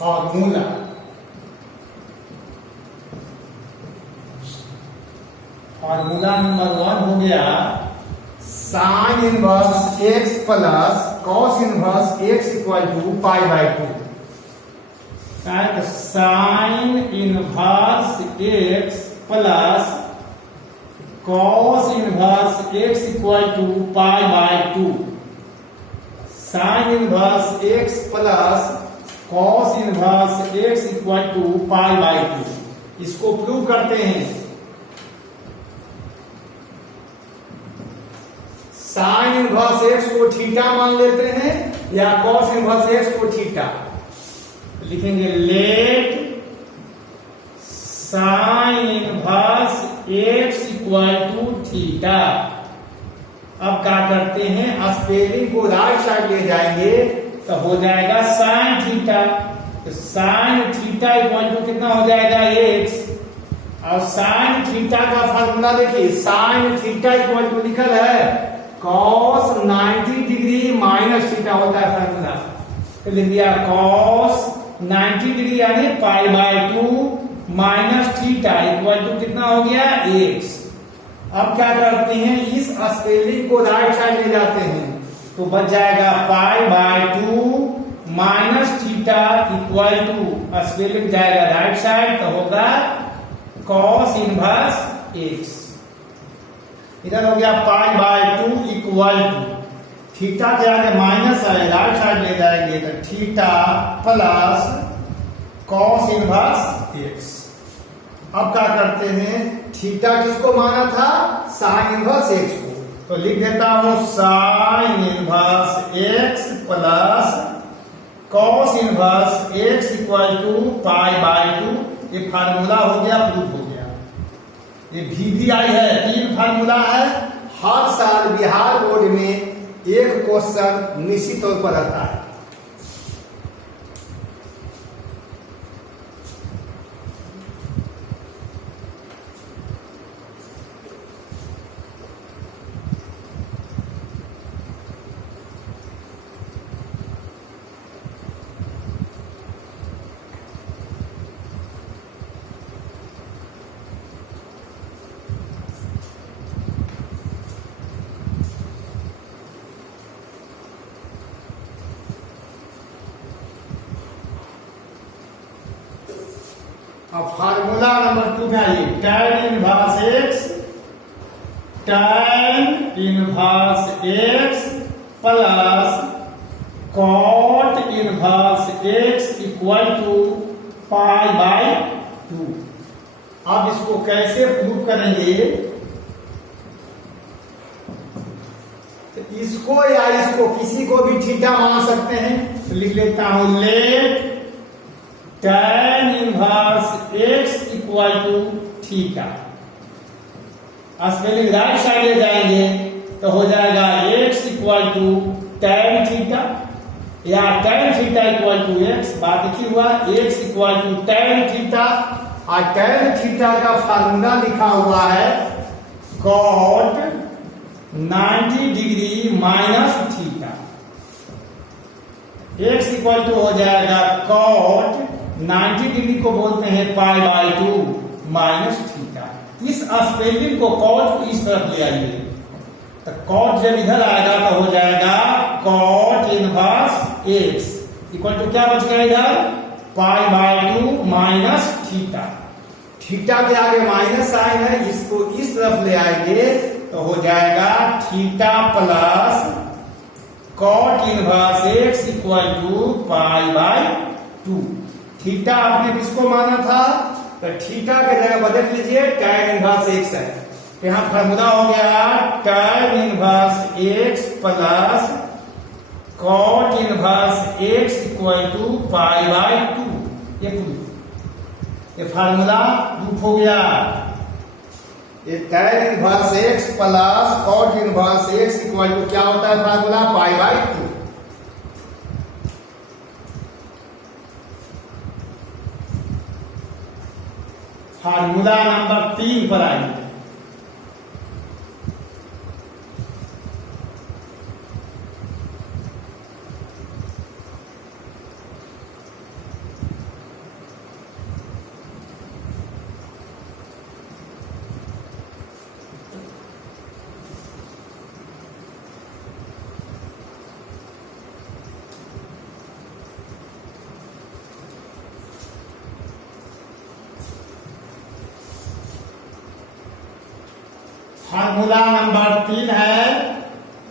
Formula number 1 हो गया sine inverse x plus cos inverse x equal to pi by 2। Sine inverse x plus cos inverse x equal to pi by 2। Sine inverse x plus cos inverse x equal to pi by 2। इसको prove करते हैं। Sine inverse x को theta मान लेते हैं या cos inverse x को theta. लिखेंगे let sine inverse x equal to theta. अब क्या करते हैं, स्पेलिंग को राइट साइड ले जाएंगे तो हो जाएगा साइन थीटा। तो साइन थीटा इक्वल टू कितना हो जाएगा एक्स। और साइन थीटा का फॉर्मूला देखिए, साइन थीटा इक्वल टू लिखल है कॉस 90 डिग्री माइनस थीटा होता है फॉर्मूला। तो लिख दिया कॉस 90 डिग्री यानी pi by 2 minus theta equal to कितना हो गया एक्स। अब क्या करते हैं, इस स्पेलिंग को राइट साइड ले जाते हैं तो बच जाएगा pi by 2 minus theta equal to spelling जाएगा राइट साइड तो होगा कॉस इनवर्स एक्स। इधर हो गया pi by 2 equal to theta के आगे माइनस है राइट साइड ले जाएंगे तो theta plus cos inverse x. अब क्या करते हैं, थीटा किसको माना था, साइन इनवर्स एक्स को। तो लिख देता हूं sine inverse x plus cos inverse x equal to pi by 2। ये फार्मूला हो गया, प्रूफ हो गया। ये VVI है, 3 फार्मूला है। हर साल बिहार बोर्ड में एक क्वेश्चन निश्चित तौर पर रहता है। अब फार्मूला नंबर 2 में आइए, tan inverse x plus cot inverse x equal to pi by 2। अब इसको कैसे प्रूव करेंगे, तो इसको या इसको किसी को भी थीटा मान सकते हैं। तो लिख लेता हूं let tan inverse x equal to theta. Spelling right side ले जाएंगे तो हो जाएगा x equal to tan theta या tan theta equal to x. बात एक ही हुआ, x equal to tan theta. और tan थीटा का फार्मूला लिखा हुआ है cot 90 degree minus theta. X equal to हो जाएगा cot 90 डिग्री को बोलते हैं पाई बाय 2 माइनस थीटा। इस स्पेलिंग को कॉट को इस तरफ ले आइए तो कॉट जब इधर आएगा तो हो जाएगा cot inverse x equal to क्या बच गया इधर pi by 2 minus theta. Theta के आगे माइनस साइन है, इसको इस तरफ ले आएंगे तो हो जाएगा theta plus cot inverse x equal to pi by 2। Theta आपने किसको माना था, तो थीटा के जगह बदल लीजिए tan इनवर्स एक्स है। यहां फार्मूला हो गया tan inverse x plus cot inverse x equal to pi by 2। ये फार्मूला प्रूफ हो गया। ये tan inverse x plus cot inverse x equal to क्या होता है formula pi by 2। Formula number 3 पर आइए। फार्मूला नंबर 3 है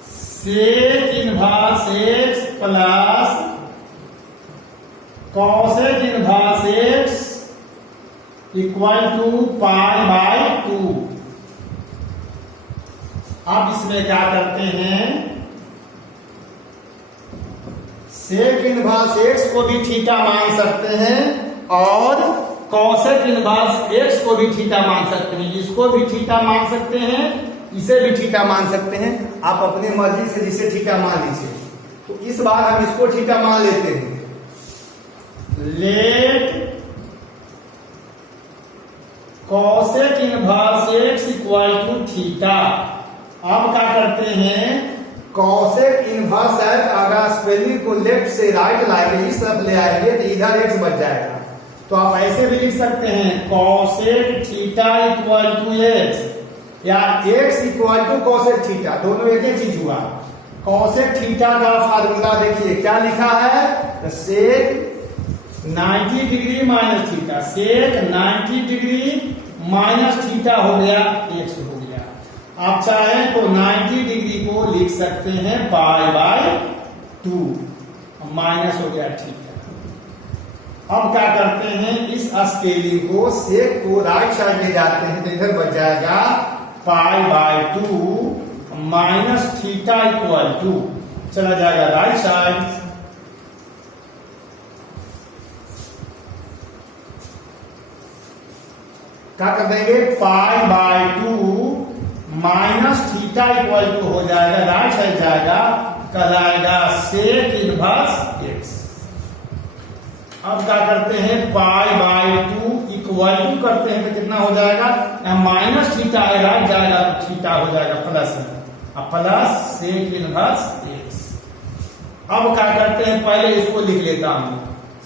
sec inverse x plus cosec inverse x equal to pi by 2। अब इसमें क्या करते हैं, सेक इनवर्स एक्स को भी थीटा मान सकते हैं और कॉसेक इनवर्स एक्स को भी थीटा मान सकते हैं। इसको भी थीटा मान सकते हैं, इसे भी थीटा मान सकते हैं। आप अपनी मर्जी से जिसे थीटा मान लीजिए। तो इस बार हम इसको थीटा मान लेते हैं। Let cosec inverse x equal to theta. अब क्या करते हैं, कॉसेक इनवर्स है, अगर स्पेलिंग को लेफ्ट से राइट लाएंगे, इस तरफ ले आएंगे तो इधर एक्स बच जाएगा। तो आप ऐसे भी लिख सकते हैं cosec theta equal to x या x equal to cosec theta, दोनों एक ही चीज हुआ। कॉसेक थीटा का फार्मूला देखिए क्या लिखा है, तो सेक 90 डिग्री माइनस थीटा, सेक 90 डिग्री माइनस थीटा हो गया, एक्स हो गया। आप चाहें तो 90 डिग्री को लिख सकते हैं पाई बाय 2, माइनस हो गया थीटा। अब क्या करते हैं, इस स्केलिंग को सेक को राइट साइड ले जाते हैं तो इधर बच जाएगा pi by 2 minus theta equal to, चला जाएगा राइट साइड। क्या कर देंगे, pi by 2 minus theta equal to हो जाएगा, राइट साइड जाएगा, कहलाएगा सेक इनवर्स एक्स। अब क्या करते हैं, पाई बाय 2 इक्वल टू करते हैं तो कितना हो जाएगा, माइनस थीटा है, राइट जाएगा तो थीटा हो जाएगा प्लस में, प्लस सेक इनवर्स एक्स। अब क्या करते हैं, पहले इसको लिख लेता हूं,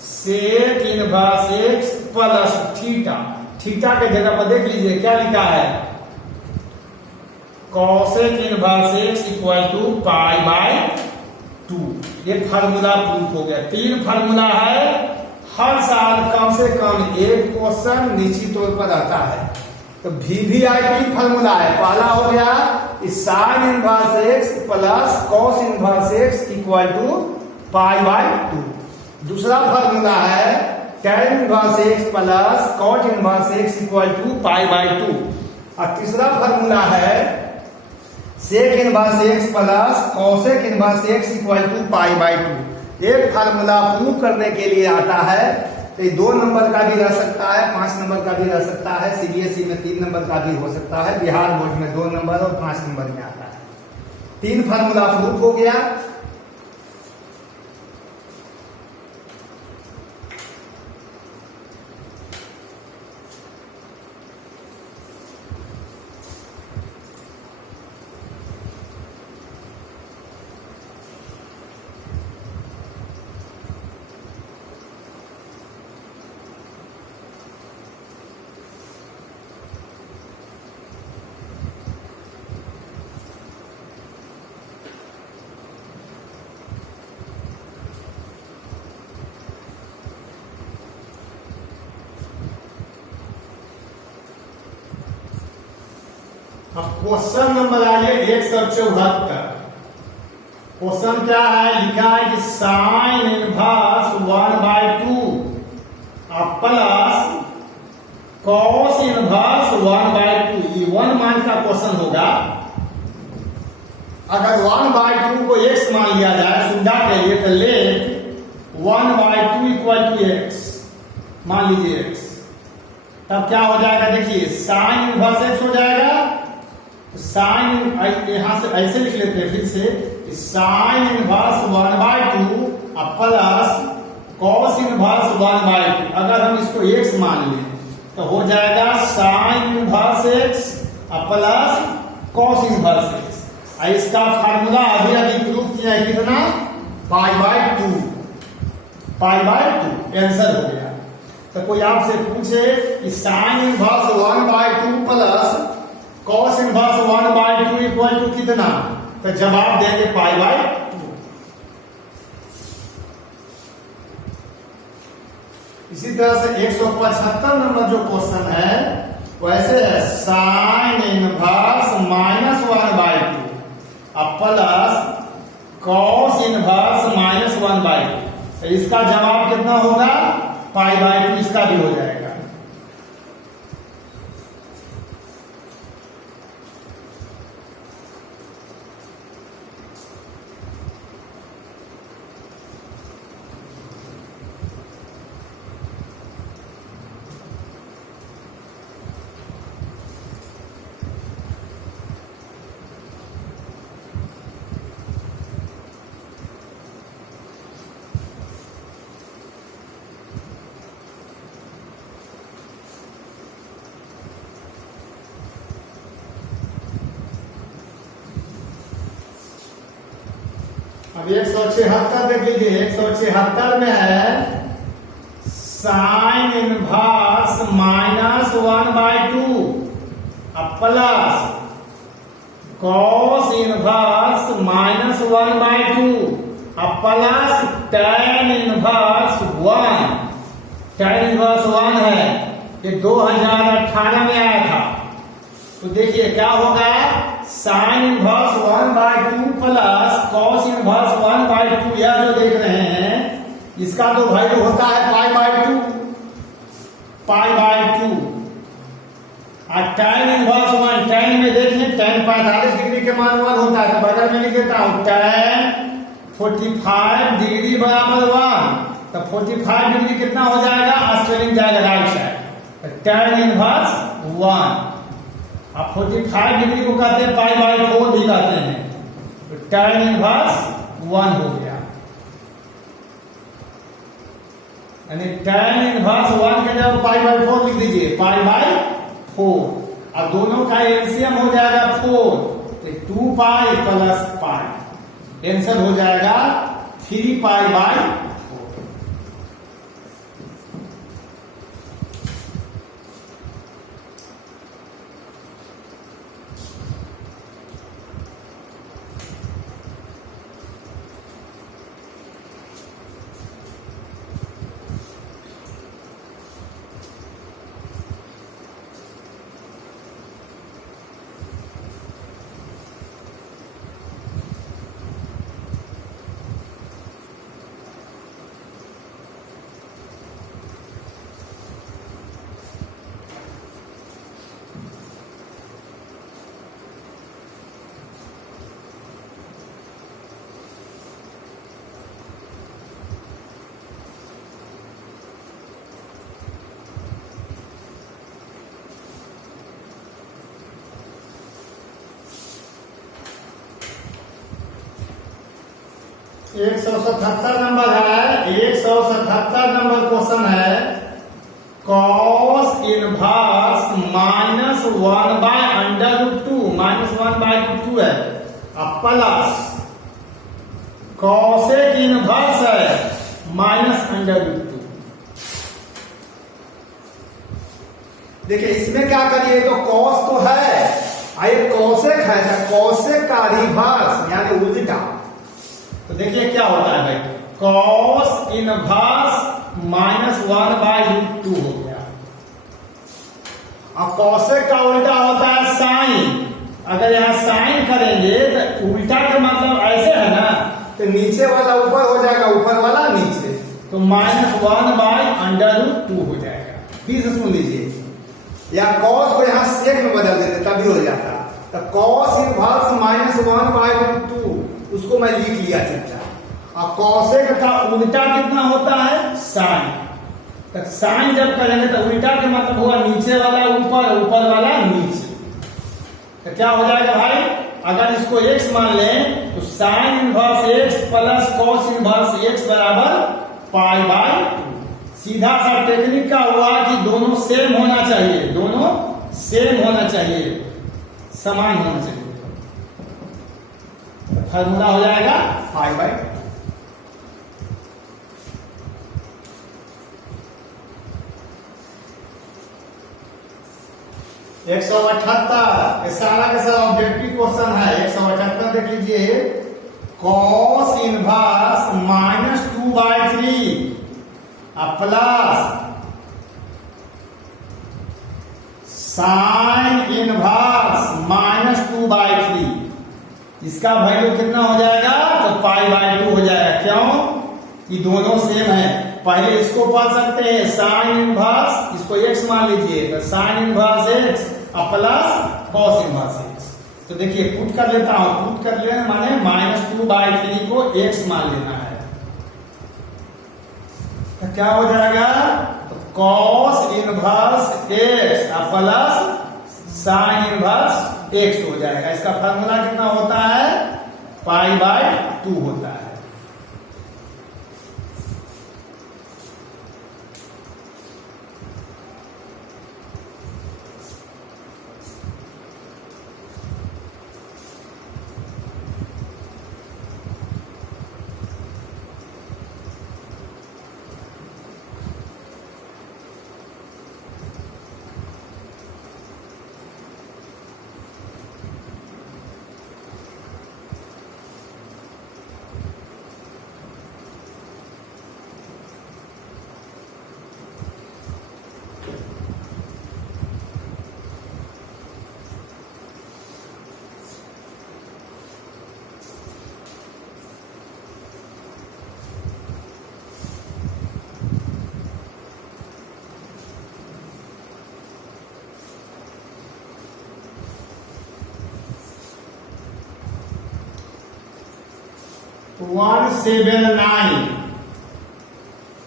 sec inverse x plus theta. Theta के जगह पर देख लीजिए क्या लिखा है, cosec inverse x equal to pi by 2। ये फार्मूला प्रूफ हो गया। 3 फार्मूला है, हर साल कम से कम एक क्वेश्चन निश्चित तौर पर आता है। तो VVIP फार्मूला है, पहला हो गया sine inverse x plus cos inverse x equal to pi by 2। दूसरा फार्मूला है tan inverse x plus cot inverse x equal to pi by 2। और तीसरा फार्मूला है sec inverse x plus cosec inverse x equal to pi by 2। एक formula prove करने के लिए आता है, तो 2 नंबर का भी रह सकता है, 5 नंबर का भी रह सकता है, CBSE में 3 नंबर का भी हो सकता है, बिहार बोर्ड में 2 नंबर और 5 नंबर में आता है। 3 फार्मूला प्रूव हो गया। अब क्वेश्चन नंबर आइए 174। क्वेश्चन क्या है, लिखा है कि sine inverse 1/2 plus cos inverse 1/2। ये 1 मान का क्वेश्चन होगा। अगर 1/2 को x मान लिया जाए सुविधा के लिए, तो लेट 1/2 इक्वल टू x मान लीजिए x, तब क्या हो जाएगा, देखिए साइन इनवर्स x हो जाएगा। साइन यहां से ऐसे लिख लेते हैं फिर से, sign inverse 1/2 plus cos inverse 1/2। अगर हम इसको x मान लें तो हो जाएगा sine inverse x plus cos inverse x। इसका फार्मूला अभी अभी प्रूफ किया है, कितना, pi by 2, pi by 2 answer हो गया। तो कोई आपसे पूछे कि sine inverse 1/2 plus cos inverse 1/2 equal to कितना, तो जवाब देंगे पाई बाय 2। इसी तरह से 175 नंबर जो क्वेश्चन है वैसे है साइन इनवर्स -1/2 अब प्लस कॉस इनवर्स -1/2। तो इसका जवाब कितना होगा? π/2। इसका भी हो जाएगा। अब 176 देख लीजिए। 176 में है साइन इनवर्स -1/2 अब प्लस कॉस इनवर्स -1/2 अब plus tan inverse 1। tan inverse 1 है, ये 2018 में आया था। तो देखिए क्या होगा, sign inverse 1/2 plus cos inverse 1/2। यह जो देख रहे हैं इसका तो वैल्यू होता है π/2। और tan इनवर्स 1, tan में देखें tan 45 डिग्री के मान 1 होता है। तो बगल में लिख देता हूं tan 45 डिग्री बराबर 1। तो 45 डिग्री कितना हो जाएगा? स्पेलिंग जाएगा राइट साइड। tan inverse 1। अब 45 डिग्री को कहते हैं π/4 भी कहते हैं। तो tan इनवर्स 1 हो गया, यानी tan इनवर्स 1 के जगह π/4 लिख दीजिए, π/4। अब दोनों का एलसीएम हो जाएगा 4, तो 2π प्लस π आंसर हो जाएगा 3π/4। 177 नंबर है। 177 नंबर क्वेश्चन है कॉस इनवर्स -1/√2 -1/√2 है। अब प्लस कॉसेक इनवर्स है -√2। देखिए इसमें क्या करिए, तो कॉस तो है, ये कॉसेक है, कॉसेक का रिवर्स यानी उल्टा। तो देखिए क्या होता है भाई, कॉस इनवर्स -1/√2 हो गया। अब कॉसेक का उल्टा होता है साइन। अगर यहां साइन करेंगे तो उल्टा का मतलब ऐसे है ना, तो नीचे वाला ऊपर हो जाएगा, ऊपर वाला नीचे, तो -1/√2 हो जाएगा। फिर से सुन लीजिए, या कॉस को यहां सेक में बदल देते तभी हो जाता। तो कॉस इनवर्स -1/√2 उसको मैं लिख लिया चुपचाप। अब कॉसेक का उल्टा कितना होता है? साइन। तो साइन जब करेंगे तो उल्टा का मतलब हुआ नीचे वाला ऊपर, ऊपर वाला नीचे। तो क्या हो जाएगा भाई, अगर इसको x मान लें तो sign inverse x plus cos inverse x बराबर π/2। सीधा सा टेक्निक का हुआ कि दोनों सेम होना चाहिए, दोनों सेम होना चाहिए, समान होना चाहिए। फार्मूला हो जाएगा π/2। एक 178 सारा के सारा ऑब्जेक्टिव क्वेश्चन है। 178 देख लीजिए, cos inverse -2/3 plus sine inverse -2/3, इसका वैल्यू कितना हो जाएगा? तो π/2 हो जाएगा। क्यों? ये दोनों सेम है। पहले इसको पढ़ सकते हैं साइन इनवर्स, इसको x मान लीजिए, तो साइन इनवर्स x और प्लस कॉस इनवर्स x। तो देखिए पुट कर लेता हूं, पुट कर लेना माने -2/3 को x मान लेना है, तो क्या हो जाएगा? तो कॉस इनवर्स x और प्लस साइन इनवर्स x हो जाएगा। इसका फार्मूला कितना होता है? π/2 होता है। तो 179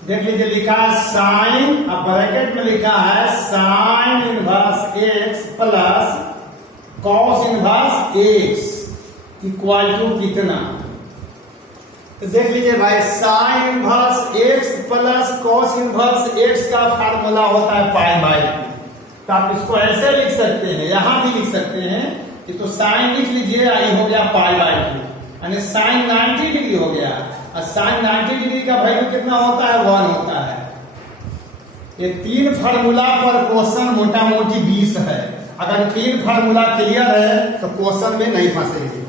देख लीजिए, लिखा है साइन, अब ब्रैकेट में लिखा है sine inverse x plus cos inverse x equal to कितना? तो देख लीजिए भाई, sine inverse x plus cos inverse x का फार्मूला होता है π/2। तो आप इसको ऐसे लिख सकते हैं, यहां भी लिख सकते हैं कि तो साइन लिख लीजिए, ये हो गया π/2, यानी साइन 90 डिग्री हो गया। और साइन 90 डिग्री का वैल्यू कितना होता है? 1 होता है। ये 3 फार्मूला पर क्वेश्चन मोटा मोटी 20 है। अगर 3 फार्मूला क्लियर है तो क्वेश्चन में नहीं फंसेगी।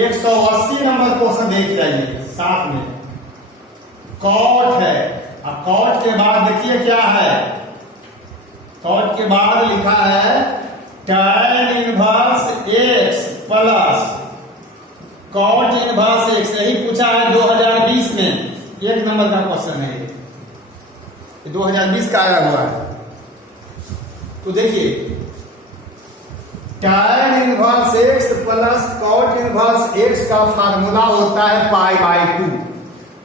180 नंबर क्वेश्चन देख जाइए, साथ में कॉट है, और कॉट के बाद देखिए क्या है, कॉट के बाद लिखा है tan inverse x plus cot inverse x। यही पूछा है 2020 में, 1 नंबर का क्वेश्चन है ये 2020 का आया हुआ है। तो देखिए tan inverse x plus cot inverse x का फार्मूला होता है π/2।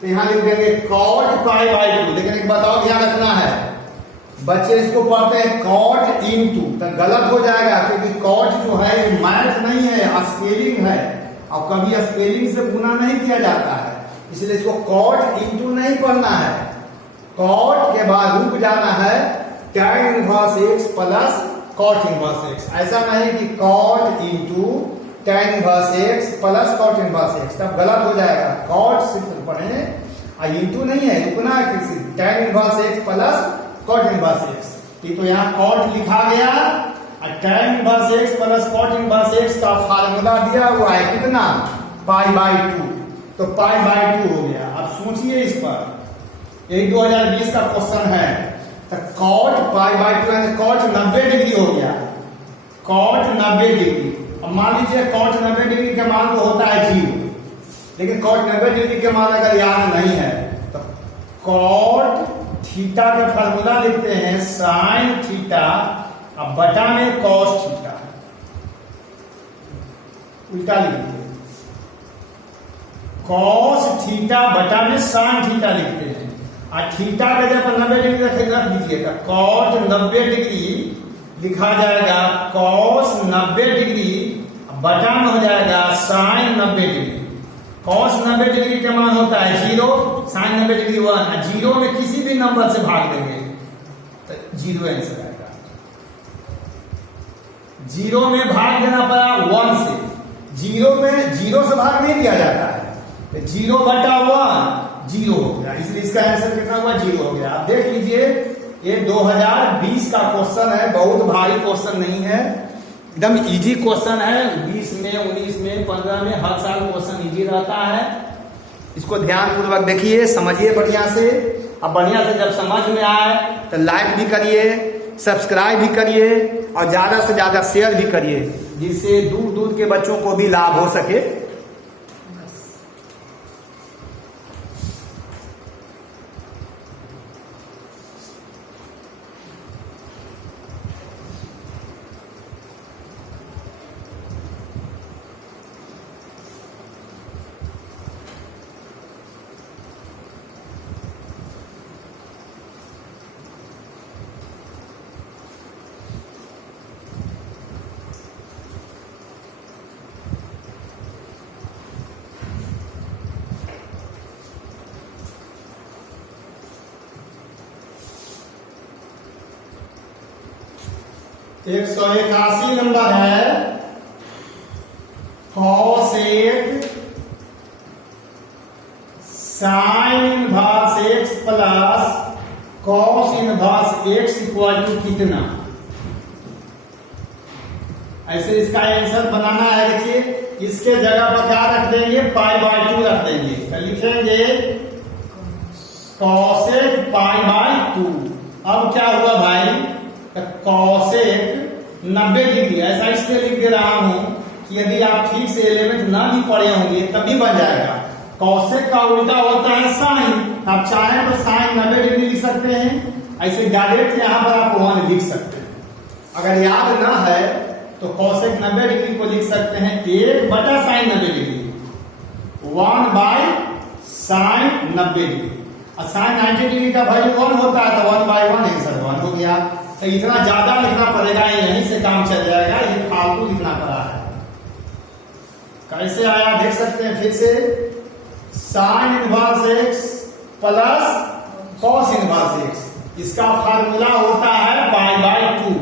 तो यहां लिख देंगे कॉट π/2। लेकिन एक बताओ, ध्यान रखना है, बच्चे इसको पढ़ते हैं कॉट इनटू, तो गलत हो जाएगा, क्योंकि कॉट जो है मैथ नहीं है, स्पेलिंग है, और कभी स्पेलिंग से गुना नहीं किया जाता है, इसलिए इसको कॉट इनटू नहीं पढ़ना है। कॉट के बाद रुक जाना है tan inverse x plus cot inverse x। ऐसा नहीं कि cot into tan inverse x plus cot inverse x, तब गलत हो जाएगा। कॉट सिर्फ पढ़े और इनटू नहीं है, रुकना है किसी tan inverse x plus cot inverse x। ठीक, तो यहाँ कॉट लिखा गया, tan inverse x plus cot inverse x का फार्मूला दिया हुआ है कितना? π/2। तो π/2 हो गया। अब सोचिए इस पर, यही 2020 का क्वेश्चन है। तो कॉट π/2 यानी कॉट 90 डिग्री हो गया, कॉट 90 डिग्री। अब मान लीजिए कॉट 90 डिग्री का मान तो होता है 0, लेकिन कॉट 90 डिग्री के मान अगर याद नहीं है तो कॉट थीटा का फार्मूला लिखते हैं साइन थीटा, अब बटा में कॉस थीटा, उल्टा लिखते हैं, कॉस थीटा बटा में साइन थीटा लिखते हैं। और थीटा का जब 90 डिग्री रख दीजिएगा, कॉट 90 डिग्री लिखा जाएगा कॉस 90 डिग्री, बटा में हो जाएगा साइन 90 डिग्री। कॉस 90 डिग्री का मान होता है 0, साइन 90 डिग्री 1। 0 में किसी भी नंबर से भाग देंगे तो 0 आंसर आएगा। 0 में भाग देना पड़ा 1 से, 0 में 0 से भाग नहीं दिया जाता है, 0 बटा 1 0 हो गया, इसलिए इसका आंसर कितना हुआ? 0 हो गया। आप देख लीजिए, ये 2020 का क्वेश्चन है, बहुत भारी क्वेश्चन नहीं है, एकदम इजी क्वेश्चन है। 20 में, 19 में, 15 में हर साल क्वेश्चन इजी रहता है। इसको ध्यान पूर्वक देखिए, समझिए बढ़िया से। अब बढ़िया से जब समझ में आए तो लाइक भी करिए, सब्सक्राइब भी करिए और ज्यादा से ज्यादा शेयर भी करिए, जिससे दूर दूर के बच्चों को भी लाभ हो सके। 181 नंबर है cosec sine inverse x plus cos inverse x equal to कितना। ऐसे इसका आंसर बनाना है। देखिए इसके जगह पर क्या रख देंगे, पाई बाय 2 रख देंगे, तो लिखेंगे कॉसेक पाई बाय 2। अब क्या हुआ भाई, कॉसेक 90 डिग्री, ऐसा इसलिए लिख दे रहा हूं कि यदि आप ठीक से 11th ना भी पढ़े होंगे तभी बन जाएगा। कॉसेक का उल्टा होता है साइन, आप चाहें तो साइन 90 डिग्री लिख सकते हैं, ऐसे डायरेक्ट यहां पर आप 1 लिख सकते हैं। अगर याद ना है तो कॉसेक 90 डिग्री को लिख सकते हैं 1 बटा sine 90 degree, 1 by sine 90 degree. और साइन 90 डिग्री का वैल्यू 1 होता है तो 1 बाय 1 आंसर 1 हो गया। तो इतना ज्यादा लिखना पड़ेगा, यहीं से काम चल जाएगा, ये फालतू लिखना पड़ा है। कैसे आया देख सकते हैं फिर से, sign inverse x plus cos inverse x, इसका फार्मूला होता है पाई बाय 2,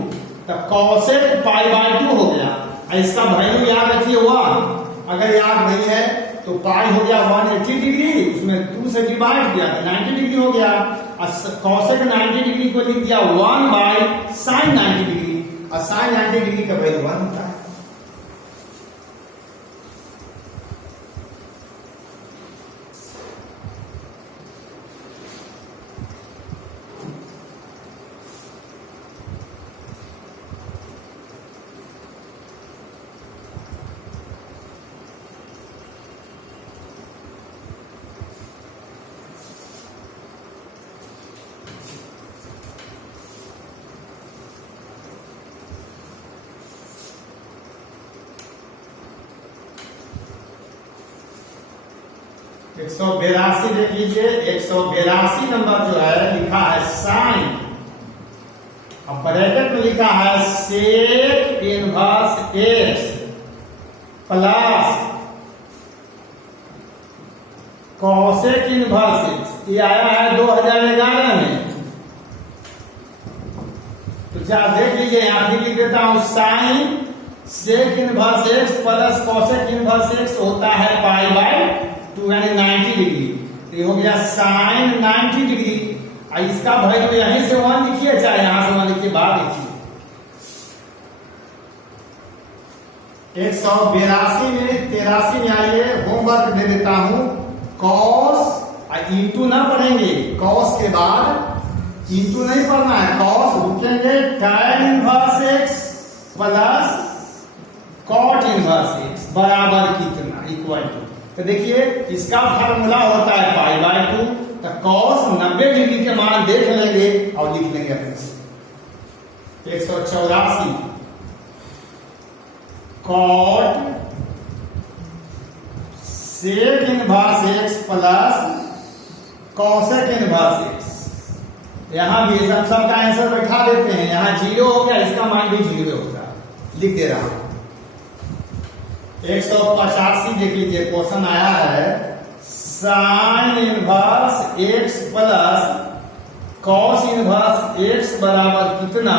तो कॉसेक पाई बाय 2 हो गया। इसका वैल्यू याद रखिए 1, अगर याद नहीं है तो पाई हो गया 180 डिग्री, उसमें 2 से डिवाइड किया तो 90 डिग्री हो गया। कॉसेक 90 डिग्री को लिख दिया 1 बाय साइन 90 डिग्री, और साइन 90 डिग्री का वैल्यू 1 होता है। एक 182 देख लीजिए, 182 नंबर जो है लिखा है साइन, अब ब्रैकेट में लिखा है sec inverse x plus cosec inverse x. ये आया है 2011 में, तो क्या देख लीजिए यहां भी लिख देता हूं, sine sec inverse x plus cosec inverse x होता है पाई बाय 2 यानी 90 डिग्री। तो ये हो गया साइन 90 डिग्री, और इसका वैल्यू यहीं से 1 लिखिए, चाहे यहां से 1 लिखिए, बाहर लिखिए। 182 में 83 में आइए, होमवर्क दे देता हूं, कॉस इंटू ना पढ़ेंगे, कॉस के बाद इंटू नहीं पढ़ना है, कॉस रुकेंगे, tan inverse x plus cot inverse x बराबर कितना, इक्वल टू। तो देखिए इसका फार्मूला होता है पाई बाय 2, तो कॉस 90 डिग्री के मान देख लेंगे और लिख लेंगे अपने से। 184 cot sec inverse x plus cosec inverse x, यहां भी सबका आंसर बैठा देते हैं, यहां 0 हो गया, इसका मान भी 0 होगा, लिख दे रहा हूं। 185 देख लीजिए, क्वेश्चन आया है sine inverse x plus cos inverse x बराबर कितना।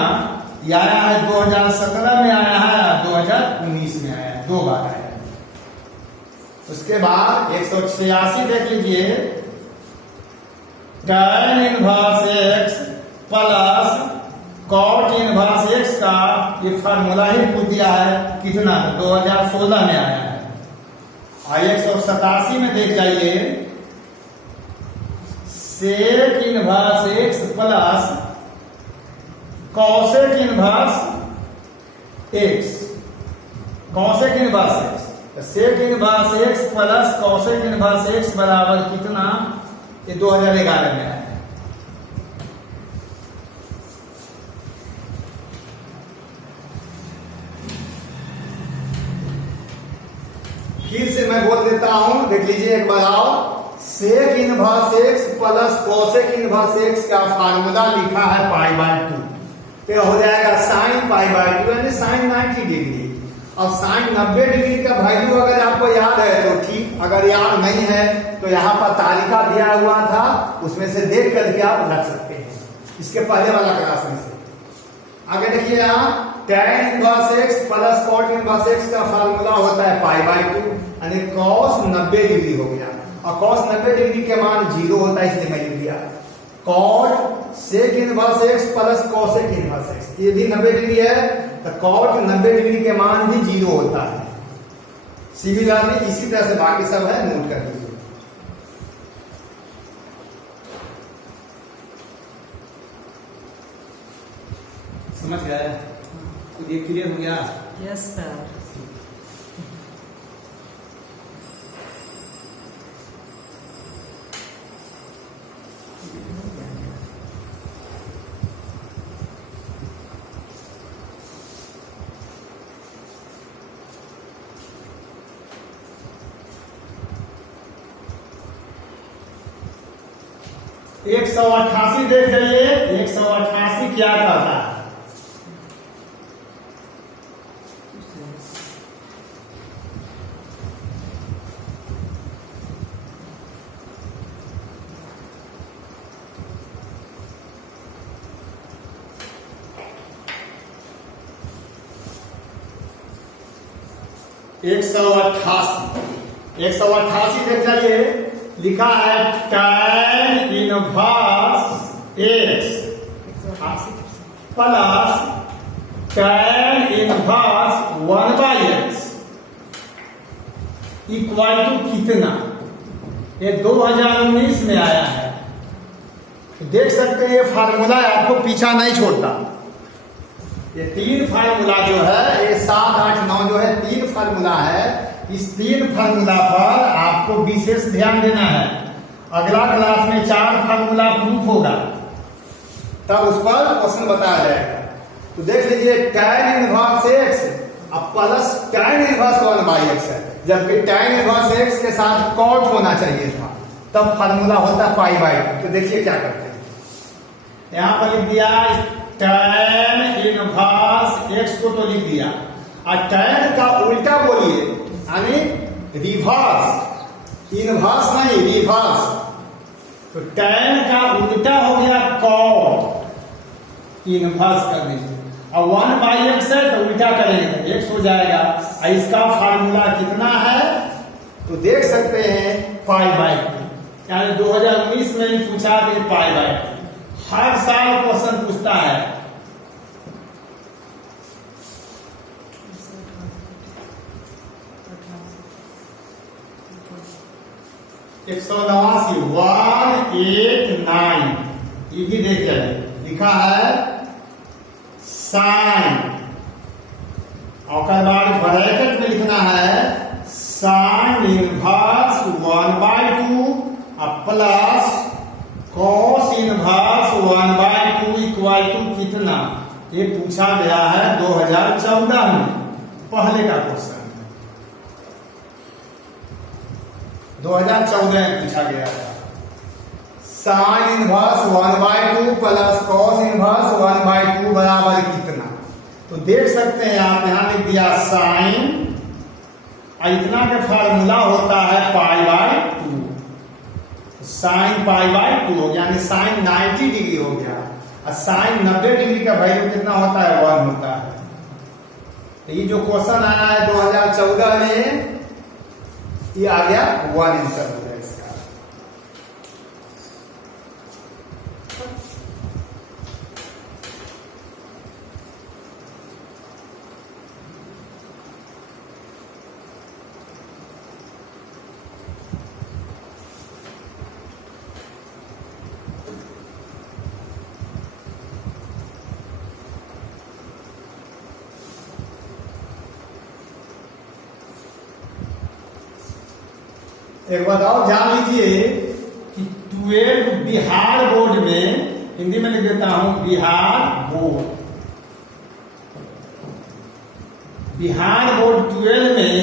यह आया है 2017 में आया है, 2019 में आया है, 2 बार आया है। उसके बाद 186 देख लीजिए, tan inverse x plus cot inverse x का ये फार्मूला ही पूछ दिया है कितना, 2016 में आया है। 187 में देख जाइए, sec inverse x plus cosec inverse x, cosec inverse x, sec inverse x plus cosec inverse x बराबर कितना, ये 2011 में आया है। फिर से मैं बोल देता हूं, देख लीजिए एक बार आओ। Sec inverse x plus cosec inverse x का फार्मूला लिखा है पाई बाय 2, तो हो जाएगा साइन पाई बाय 2 यानी साइन 90 डिग्री। अब साइन 90 डिग्री का वैल्यू अगर आपको याद है तो ठीक, अगर याद नहीं है तो यहाँ पर तालिका दिया हुआ था, उसमें से देख करके आप रख सकते हैं, इसके पहले वाला क्लास में से। आगे देखिए यहाँ tan inverse x plus cot inverse x का फार्मूला होता है पाई बाय 2 यानी cos 90 डिग्री हो गया, और cos 90 डिग्री के मान 0 होता है, इसलिए मैं लिख दिया cot sec inverse x plus cosec inverse x, ये भी 90 डिग्री है तो cot 90 डिग्री के मान भी 0 होता है। सिमिलरली इसी तरह से बाकी सब है, नोट कर लीजिए। समझ गए? ये क्लियर हो गया? Yes sir. एक 188 देख जाइए, 188 क्या कहता है? एक 188 देख जाइए, लिखा है tan inverse x plus tan inverse 1/x equal to कितना, ये 2019 में आया है। देख सकते हैं ये फार्मूला आपको पीछा नहीं छोड़ता। ये 3 फार्मूला जो है, ये 7, 8, 9 जो है 3 फार्मूला है, इस 3 फार्मूला पर आपको विशेष ध्यान देना है। अगला क्लास में 4 फार्मूला प्रूफ होगा, तब उस पर क्वेश्चन बताया जाएगा। तो देख लीजिए tan इनवर्स एक्स अब प्लस tan इनवर्स 1/x है, जबकि tan इनवर्स एक्स के साथ cot होना चाहिए था, तब फार्मूला होता पाई बाय 2। तो देखिए क्या करते हैं, यहां पर लिख दिया tan इनवर्स एक्स को तो लिख दिया, और tan का उल्टा बोलिए यानी रिवर्स, इनवर्स नहीं रिवर्स, तो tan का उल्टा हो गया cot, इनवर्स कर दीजिए, और 1/x है तो उल्टा करेंगे तो x हो जाएगा। और इसका फार्मूला कितना है तो देख सकते हैं पाई बाय 2, यानी 2019 में ही पूछा कि पाई बाय 2, हर साल क्वेश्चन पूछता है। एक 189 189 ये भी देख जाए, लिखा है साइन, और बाद ब्रैकेट में लिखना है sine inverse 1/2 plus cos inverse 1/2 equal to कितना, ये पूछा गया है 2014 में, पहले का क्वेश्चन 2014 में पूछा गया था। Sign inverse 1/2 plus cos inverse 1/2 बराबर कितना, तो देख सकते हैं आप यहां लिख दिया साइन, इतना का फार्मूला होता है पाई बाय 2, साइन पाई बाय 2 हो गया, यानी साइन 90 डिग्री हो गया, और साइन 90 डिग्री का वैल्यू कितना होता है 1 होता है। तो ये जो क्वेश्चन आया है 2014 में, ये आ गया 1 आंसर हो गया इसका। एक बताओ, जान लीजिए कि 12 बिहार बोर्ड में, हिंदी में लिख देता हूं, बिहार बोर्ड, बिहार बोर्ड 12 में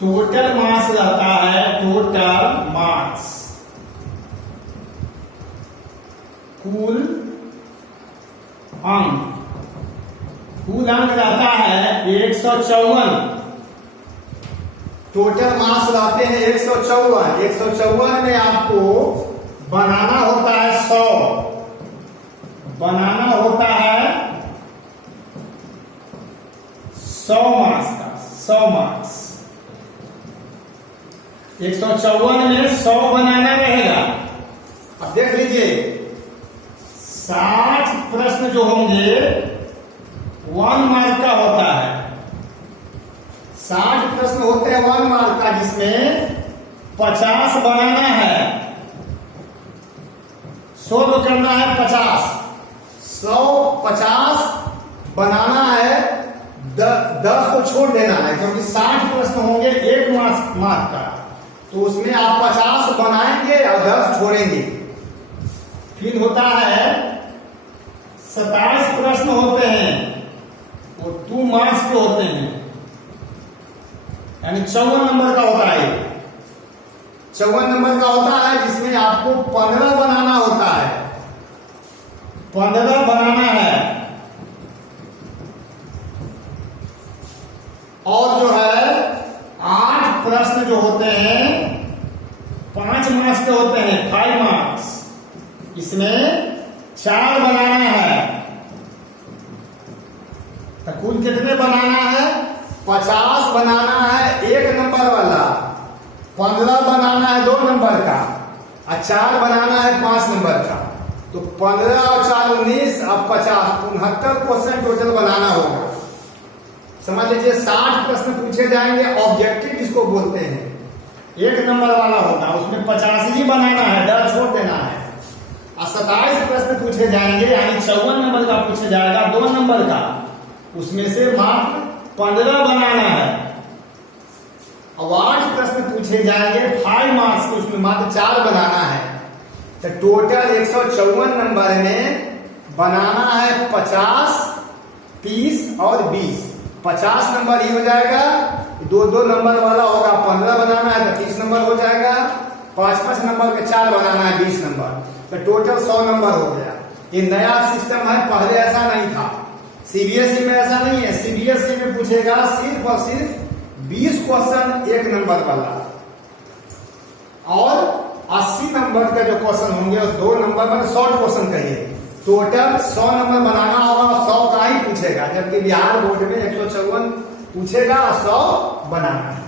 टोटल मार्क्स रहता है, टोटल मार्क्स, कुल अंक, कुल अंक रहता है 154। टोटल मार्क्स रहते हैं 154। 154 में आपको बनाना होता है 100, बनाना होता है 100 मार्क्स का, 100 मार्क्स। 154 में 100 बनाना रहेगा। अब देख लीजिए, 60 प्रश्न जो होंगे 1 मार्क का होता है। 60 प्रश्न होते हैं 1 मार्क का, जिसमें 50 बनाना है, सोल्व करना है 50। 150 बनाना है, 10 को छोड़ देना है, क्योंकि 60 प्रश्न होंगे 1 मार्क का, तो उसमें आप 50 बनाएंगे और 10 छोड़ेंगे। फिर होता है 27 प्रश्न होते हैं, वो 2 मार्क्स के होते हैं, यानी 54 नंबर का होता है। 54 नंबर का होता है, जिसमें आपको 15 बनाना होता है, 15 बनाना है। और जो है 8 प्रश्न जो होते हैं 5 मार्क्स के होते हैं, 5 मार्क्स, इसमें 4 बनाना है। तो कुल कितने बनाना है? 50 बनाना है 1 नंबर वाला, 15 बनाना है 2 नंबर का, और 4 बनाना है 5 नंबर का। तो 15 और 4 19, अब 50, 69 क्वेश्चन टोटल बनाना होगा। समझ लीजिए 60 प्रश्न पूछे जाएंगे, ऑब्जेक्टिव जिसको बोलते हैं, 1 नंबर वाला होगा, उसमें 50 ही बनाना है, डर छोड़ देना है। और 27 प्रश्न पूछे जाएंगे, यानी 54 नंबर का पूछा जाएगा 2 नंबर का, उसमें से मात्र 15 बनाना है। अब 8 प्रश्न पूछे जाएंगे 5 मार्क्स के, उसमें मात्र 4 बनाना है। तो टोटल 154 नंबर में बनाना है 50, 30 और 20। 50 नंबर ही हो जाएगा, 2 नंबर वाला होगा, 15 बनाना है तो 30 नंबर हो जाएगा, 5 नंबर के 4 बनाना है 20 नंबर, तो टोटल 100 नंबर हो गया। ये नया सिस्टम है, पहले ऐसा नहीं था। सीबीएसई में ऐसा नहीं है। सीबीएसई में पूछेगा सिर्फ और सिर्फ 20 क्वेश्चन 1 नंबर वाला, और 80 नंबर का जो क्वेश्चन होंगे उस 2 नंबर में शॉर्ट क्वेश्चन कहिए। टोटल 100 नंबर बनाना होगा, 100 का ही पूछेगा, जबकि बिहार बोर्ड में 154 पूछेगा और 100 बनाना है।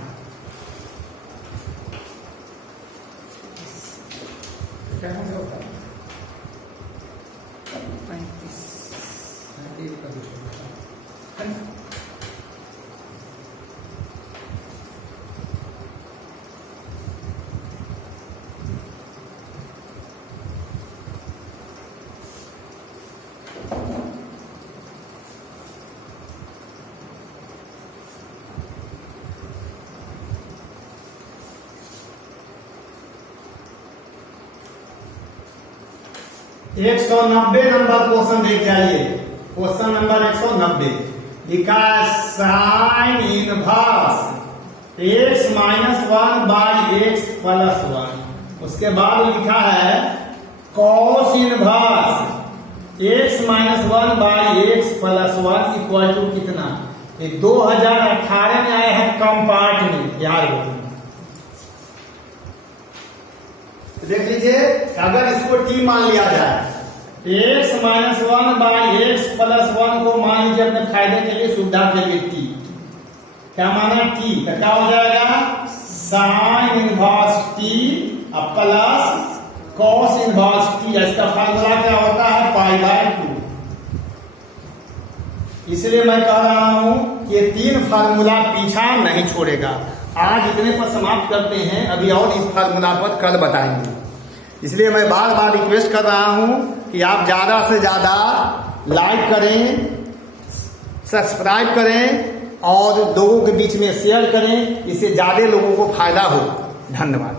एक 190 नंबर क्वेश्चन देख जाइए। क्वेश्चन नंबर 190 लिखा है sine inverse x minus 1 by x plus 1। उसके बाद लिखा है cos inverse x minus 1 by x plus 1 equal to कितना। ये 2018 में आया है कंपार्टमेंट, याद रखिए। देख लीजिए, अगर इसको t मान लिया जाए, x minus 1 by x plus 1 को मान लीजिए अपने फायदे के लिए, सुविधा के लिए t, क्या माना t, तो क्या हो जाएगा sine inverse t plus cos inverse t। इसका फार्मूला क्या होता है π/2। इसलिए मैं कह रहा हूं कि ये 3 फार्मूला पीछा नहीं छोड़ेगा। आज इतने पर समाप्त करते हैं, अभी और इस फार्मूला पर कल बताएंगे। इसलिए मैं बार बार रिक्वेस्ट कर रहा हूं कि आप ज्यादा से ज्यादा लाइक करें, सब्सक्राइब करें और लोगों के बीच में शेयर करें, इससे ज्यादा लोगों को फायदा हो। धन्यवाद।